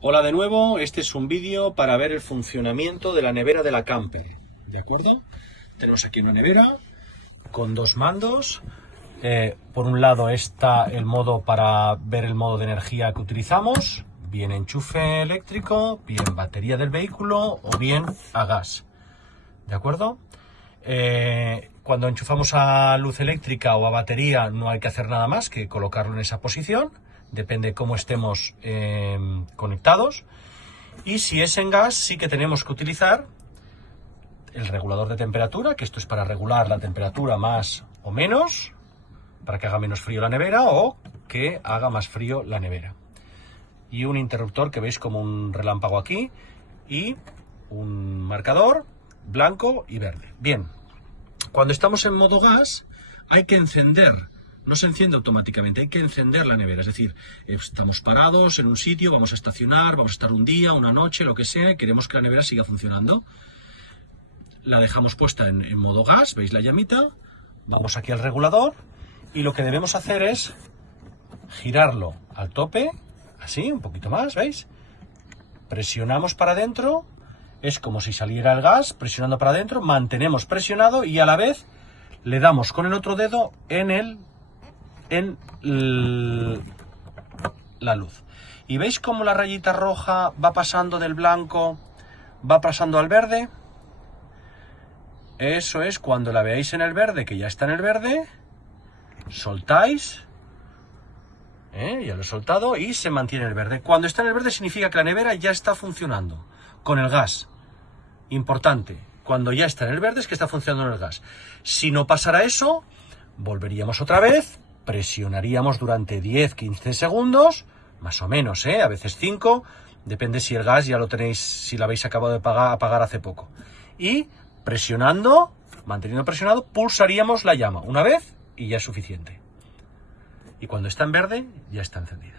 Hola de nuevo, este es un vídeo para ver el funcionamiento de la nevera de la camper. ¿De acuerdo? Tenemos aquí una nevera con dos mandos. Por un lado está el modo para ver el modo de energía que utilizamos, bien enchufe eléctrico, bien batería del vehículo o bien a gas. ¿De acuerdo? Cuando enchufamos a luz eléctrica o a batería no hay que hacer nada más que colocarlo en esa posición, depende cómo estemos conectados. Y si es en gas sí que tenemos que utilizar el regulador de temperatura, que esto es para regular la temperatura más o menos, para que haga menos frío la nevera o que haga más frío la nevera. Y un interruptor que veis como un relámpago aquí y un marcador blanco y verde. Bien, cuando estamos en modo gas hay que encender, no se enciende automáticamente, hay que encender la nevera, es decir, estamos parados en un sitio, vamos a estacionar, vamos a estar un día, una noche, lo que sea, queremos que la nevera siga funcionando. La dejamos puesta en modo gas, veis la llamita, vamos aquí al regulador y lo que debemos hacer es girarlo al tope, así, un poquito más, ¿veis? Presionamos para adentro, es como si saliera el gas, presionando para adentro, mantenemos presionado y a la vez le damos con el otro dedo en la luz. ¿Y veis cómo la rayita roja va pasando del blanco, va pasando al verde? Eso es, cuando la veáis en el verde, que ya está en el verde, soltáis, ya lo he soltado, y se mantiene el verde. Cuando está en el verde significa que la nevera ya está funcionando con el gas. Importante, cuando ya está en el verde es que está funcionando el gas. Si no pasara eso, volveríamos otra vez, presionaríamos durante 10-15 segundos, más o menos, a veces 5, depende si el gas ya lo tenéis, si lo habéis acabado de apagar hace poco. Y presionando, manteniendo presionado, pulsaríamos la llama una vez y ya es suficiente. Y cuando está en verde, ya está encendida.